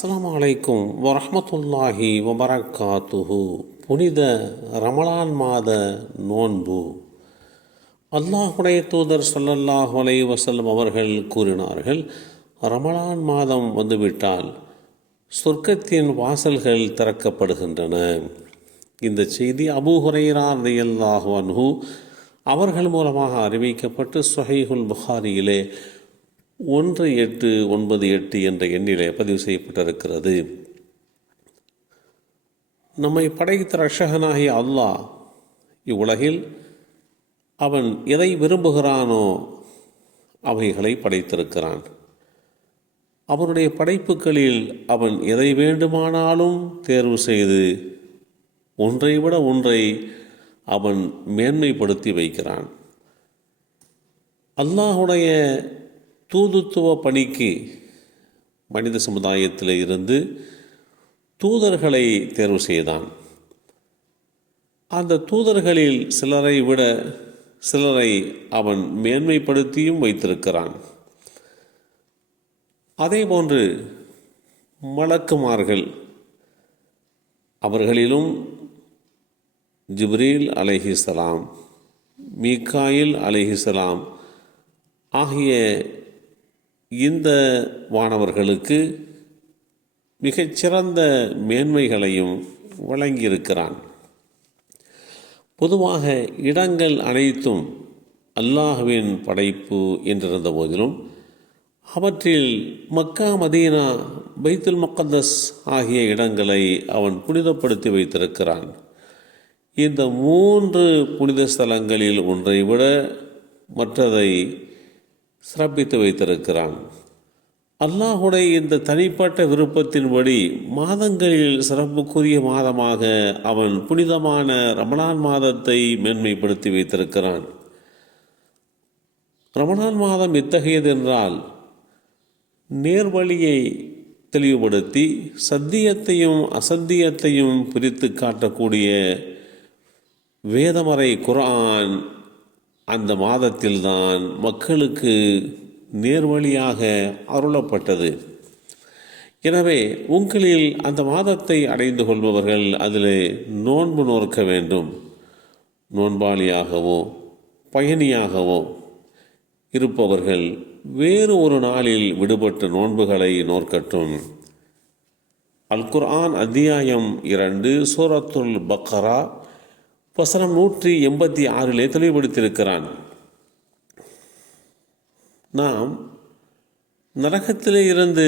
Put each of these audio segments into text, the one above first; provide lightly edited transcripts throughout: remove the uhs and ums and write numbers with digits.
அஸ்ஸலாமு அலைக்கும் வரஹ்மத்துல்லாஹி வபரகாத்துஹு. புனித ரமலான் மாத நோன்பு. அல்லாஹுடைய தூதர் ஸல்லல்லாஹு அலைஹி வஸல்லம் அவர்கள் கூறினார்கள், ரமலான் மாதம் வந்துவிட்டால் சொர்க்கத்தின் வாசல்கள் திறக்கப்படுகின்றன. இந்த செய்தி அபூ ஹுரைரா ரலியல்லாஹு அன்ஹு அவர்கள் மூலமாக அறிவிக்கப்பட்டு ஸஹீஹுல் புகாரியிலே 1898 என்ற எண்ணிலே பதிவு செய்யப்பட்டிருக்கிறது. நம்மை படைத்த ரட்சகனாகிய அல்லாஹ் இவ்வுலகில் அவன் எதை விரும்புகிறானோ அவைகளை படைத்திருக்கிறான். அவனுடைய படைப்புகளில் அவன் எதை வேண்டுமானாலும் தேர்வு செய்து ஒன்றை விட ஒன்றை அவன் மேன்மைப்படுத்தி வைக்கிறான். அல்லாஹுடைய தூதுத்துவ பணிக்கு மனித சமுதாயத்தில் இருந்து தூதர்களை தேர்வு செய்தான். அந்த தூதர்களில் சிலரை விட சிலரை அவன் மேன்மைப்படுத்தியும் வைத்திருக்கிறான். அதேபோன்று மலக்குமார்கள், அவர்களிலும் ஜிப்ரீல் அலைஹிஸ்ஸலாம், மீகாயில் அலைஹிஸ்ஸலாம் ஆகிய இந்த வானவர்களுக்கு மிகச்சிறந்த மேன்மைகளையும் வழங்கியிருக்கிறான். பொதுவாக இடங்கள் அனைத்தும் அல்லாஹ்வின் படைப்பு என்றிருந்த போதிலும் அவற்றில் மக்கா, மதீனா, பைத்துல் முகத்தஸ் ஆகிய இடங்களை அவன் புனிதப்படுத்தி வைத்திருக்கிறான். இந்த 3 புனித ஸ்தலங்களில் ஒன்றை விட மற்றதை சிறப்பித்து வைத்திருக்கிறான். அல்லாஹுடைய இந்த தனிப்பட்ட விருப்பத்தின்படி மாதங்களில் சிறப்புக்குரிய மாதமாக அவன் புனிதமான ரமலான் மாதத்தை மேன்மைப்படுத்தி வைத்திருக்கிறான். ரமலான் மாதம் எத்தகையது என்றால், நேர்வழியை தெளிவுபடுத்தி சத்தியத்தையும் அசத்தியத்தையும் பிரித்து காட்டக்கூடிய வேதமறை குர்ஆன் அந்த மாதத்தில்தான் மக்களுக்கு நேர்வழியாக அருளப்பட்டது. எனவே உங்களில் அந்த மாதத்தை அடைந்து கொள்பவர்கள் அதில் நோன்பு நோற்க வேண்டும். நோன்பாளியாகவோ பயணியாகவோ இருப்பவர்கள் வேறு ஒரு நாளில் விடுபட்ட நோன்புகளை நோற்கட்டும். அல் குர்ஆன் அத்தியாயம் 2 சூரத்துல் பக்ரா வசனம் 186 தெளிவுபடுத்தியிருக்கிறான். நாம் நரகத்திலே இருந்து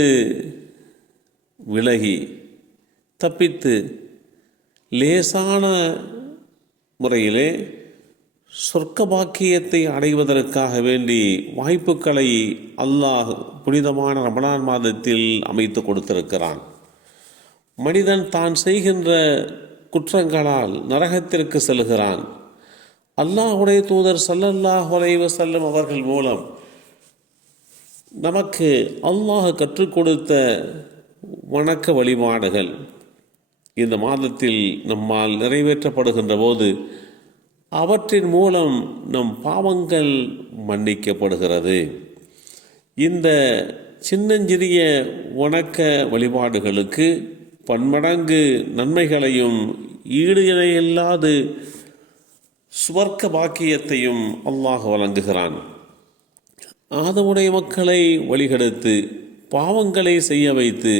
விலகி தப்பித்து லேசான முறையிலே சொர்க்க பாக்கியத்தை அடைவதற்காக வேண்டி வாய்ப்புகளை அல்லாஹ் புனிதமான ரமலான் மாதத்தில் அமைத்து கொடுத்திருக்கிறான். மனிதன் தான் செய்கின்ற குற்றங்களால் நரகத்திற்கு செல்கிறான். அல்லாஹுடைய தூதர் ஸல்லல்லாஹு அலைஹி வஸல்லம் அவர்கள் மூலம் நமக்கு அல்லாஹ் கற்றுக் கொடுத்த வணக்க வழிபாடுகள் இந்த மாதத்தில் நம்மால் நிறைவேற்றப்படுகின்ற போது அவற்றின் மூலம் நம் பாவங்கள் மன்னிக்கப்படுகிறது. இந்த சின்னஞ்சிறிய வணக்க வழிபாடுகளுக்கு பன்மடங்கு நன்மைகளையும் ஈடு இணையில்லாது சுவர்க்க பாக்கியத்தையும் அல்லாஹ் வழங்குகிறான். ஆதமுடைய மக்களை வழிகெடுத்து பாவங்களை செய்ய வைத்து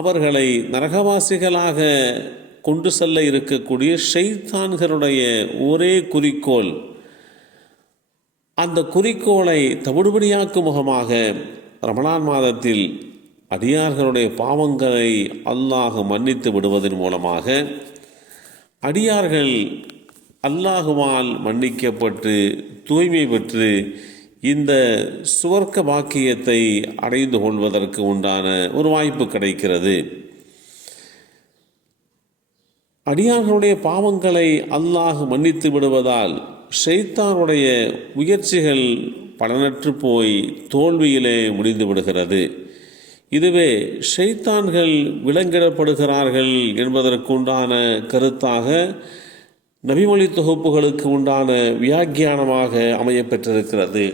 அவர்களை நரகவாசிகளாக கொண்டு செல்ல இருக்கக்கூடிய ஷைத்தான்களுடைய ஒரே குறிக்கோள், அந்த குறிக்கோளை தவிடுபடியாக்கும் முகமாக ரமலான் மாதத்தில் அடியார்களுடைய பாவங்களை அல்லாஹ் மன்னித்து விடுவதன் மூலமாக அடியார்கள் அல்லாஹுவால் மன்னிக்கப்பட்டு தூய்மை பெற்று இந்த சுவர்க்க பாக்கியத்தை அடைந்து கொள்வதற்கு உண்டான ஒரு வாய்ப்பு கிடைக்கிறது. அடியார்களுடைய பாவங்களை அல்லாஹ் மன்னித்து விடுவதால் ஷைத்தானுடைய முயற்சிகள் பலனற்று போய் தோல்வியிலே முடிந்து விடுகிறது. இதுவே ஷைத்தான்கள் விலங்கிடப்படுகிறார்கள் என்பதற்குண்டான கருத்தாக நபிமொழி தொகுப்புகளுக்கு உண்டான வியாக்கியானமாக அமையப்பெற்றிருக்கிறது.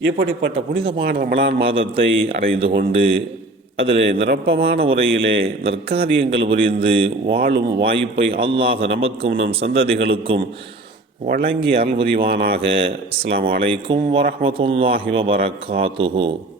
இப்படிப்பட்ட புனிதமான ரமலான் மாதத்தை அடைந்து கொண்டு அதில் நிரப்பமான முறையிலே நற்காரியங்கள் புரிந்து வாழும் வாய்ப்பை அல்லாஹ் நமக்கும் நம் சந்ததிகளுக்கும் வழங்கி அருள் புரிவானாக. அஸ்ஸலாமு அலைக்கும் வரஹ்மத்துல்லாஹி வபரகாத்துஹு.